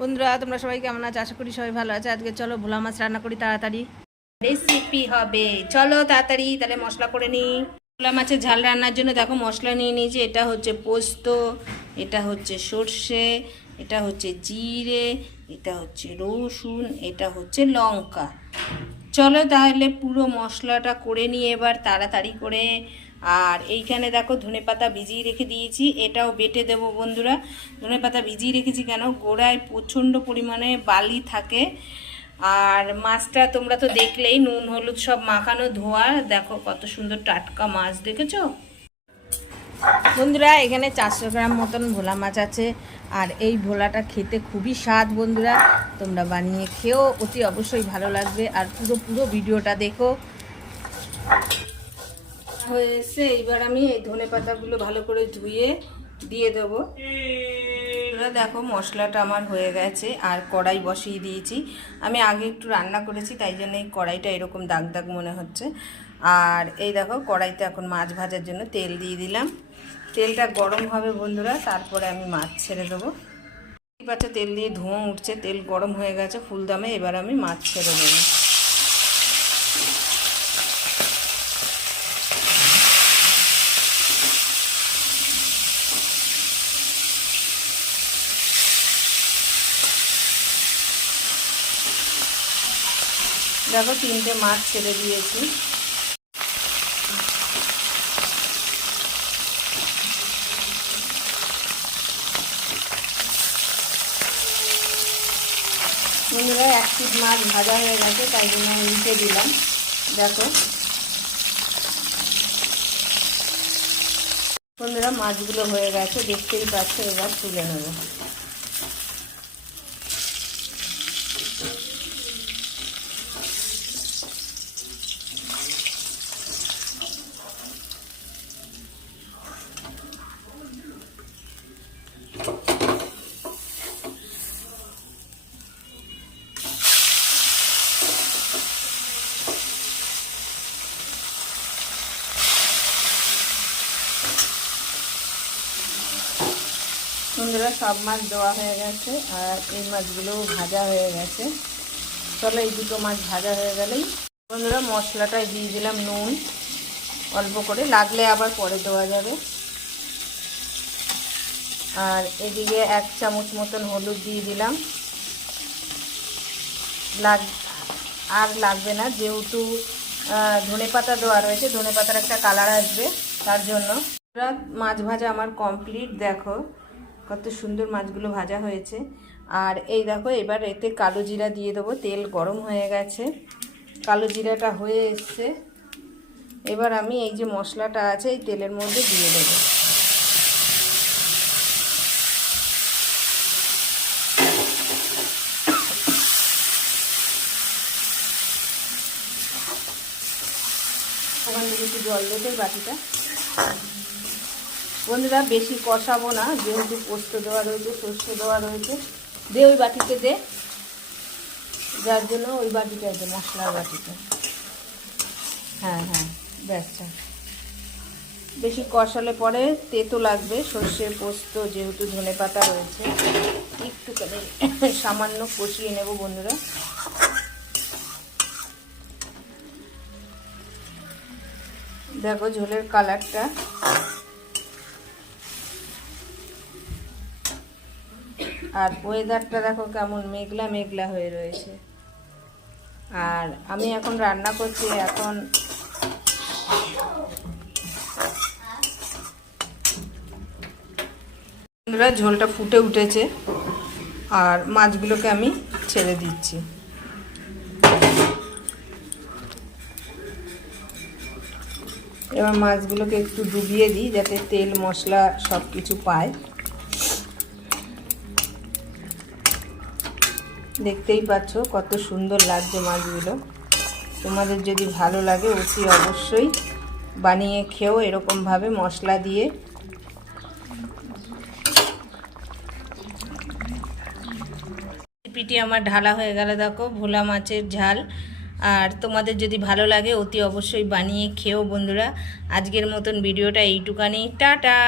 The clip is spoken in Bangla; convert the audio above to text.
বন্ধুরা, তোমরা সবাই কেমন আছো? আশা করি সবাই ভালো আছে। আজকে চলো ভোলা মাছ রান্না করি তাড়াতাড়ি। রেসিপি হবে। চলো তাড়াতাড়ি, তাহলে মশলা করে নিই। ভোলা মাছের ঝাল রান্নার জন্য দেখো মশলা নিয়ে নিয়েছি। এটা হচ্ছে পোস্ত, এটা হচ্ছে সর্ষে, এটা হচ্ছে জিরে, এটা হচ্ছে রসুন, এটা হচ্ছে লঙ্কা। চলো তাহলে পুরো মশলাটা করে নিয়ে এবার, তাড়াতাড়ি করে। আর এইখানে দেখো ধনে পাতা ভিজিয়ে রেখে দিয়েছি, এটাও বেটে দেবো বন্ধুরা। ধনে পাতা ভিজিয়ে রেখেছি কেন? গোড়ায় প্রচণ্ড পরিমাণে বালি থাকে। আর মাছটা তোমরা তো দেখলেই, নুন, হলুদ সব মাখানো ধোয়া। দেখো কত সুন্দর টাটকা মাছ, দেখেছ? বন্ধুরা, এখানে চারশো গ্রাম মতন ভোলা মাছ আছে। আর এই ভোলাটা খেতে খুবই স্বাদ বন্ধুরা। তোমরা বানিয়ে খেয়েও অতি অবশ্যই ভালো লাগবে। আর পুরো পুরো ভিডিওটা দেখো। হয়েছে, এইবার আমি এই ধনে পাতাগুলো ভালো করে ধুয়ে দিয়ে দেবো। দেখো মশলাটা আমার হয়ে গেছে, আর কড়াই বসিয়ে দিয়েছি। আমি আগে একটু রান্না করেছি, তাই জন্য এই কড়াইটা এরকম দাগ দাগ মনে হচ্ছে। আর এই দেখো, কড়াইতে এখন মাছ ভাজার জন্য তেল দিয়ে দিলাম। তেলটা গরম হবে বন্ধুরা, তারপরে আমি মাছ ছেড়ে দেবো। পাচ্ছে তেল দিয়ে ধোঁয়া উঠছে, তেল গরম হয়ে গেছে ফুল দামে এবার আমি মাছ ছেড়ে দেবো। দেখো তিনটে মাছ ছেড়ে দিয়েছি। বন্ধুরা, এক পিট মাছ ভাজা হয়ে গেছে, তাই জন্য উল্টে দিলাম। দেখো। বন্ধুরা, মাছগুলো হয়ে গেছে, দেখতেই পাচ্ছ, এবার তুলে নেব। বন্ধুরা সব মাছ দেওয়া হয়ে গেছে আর এই মাছগুলোও ভাজা হয়ে গেছে। চলো এই দুটো মাছ ভাজা হয়ে গেলেই বন্ধুরা মশলাটায় দিয়ে দিলাম নুন। অল্প করে লাগলে আবার পরে দেওয়া যাবে। আর এদিকে এক চামচ মতন হলুদ দিয়ে দিলাম। লাগ, আর লাগবে না, যেহেতু ধনে পাতা দেওয়া রয়েছে, ধনে পাতার একটা কালার আসবে, তার জন্য। মাছ ভাজা আমার কমপ্লিট, দেখো। কত সুন্দর মাছগুলো ভাজা হয়েছে। আর এই দেখো, এবার এতে কালো জিরা দিয়ে দেবো, তেল গরম হয়ে গেছে। কালো জিরাটা হয়ে এসছে। এবার আমি এই যে মশলাটা আছে, এই তেলের মধ্যে দিয়ে দেবো। ওখান থেকে একটু জল দেবে বাটিটা। বন্ধুরা, বেশি কষাবো না। যেহেতু পোস্ত দেওয়া রয়েছে, সর্ষে দেওয়া রয়েছে দে ওই বাটিতে দে। যার জন্য ওই বাটিটা দে মশলার বাটিতে। হ্যাঁ হ্যাঁ ব্যাস। বেশি কষালে পরে তেতো লাগবে। সর্ষে, পোস্ত, যেহেতু ধনে পাতা রয়েছে, একটুখানি সামান্য কষিয়ে নেব বন্ধুরা। দেখো ঝোলের কালারটা। আর ওয়েদারটা দেখো কেমন মেঘলা মেঘলা হয়ে রয়েছে। আর আমি এখন রান্না করছি, এখন ঝোলটা ফুটে উঠেছে আর মাছগুলোকে আমি ছেড়ে দিচ্ছি। এবার মাছগুলোকে একটু ডুবিয়ে দিই যাতে তেল মশলা সব কিছু পায়। দেখতেই পাচ্ছ কত সুন্দর লাগছে মাছগুলো। তোমাদের যদি ভালো লাগে, অতি অবশ্যই বানিয়ে খেও এরকমভাবে মশলা দিয়ে। পিটি আমার ঢালা হয়ে গেল, দেখো, ভোলা মাছের ঝাল। আর তোমাদের যদি ভালো লাগে, অতি অবশ্যই বানিয়ে খেও বন্ধুরা। আজকের মতন ভিডিওটা এইটুকানি টাটা!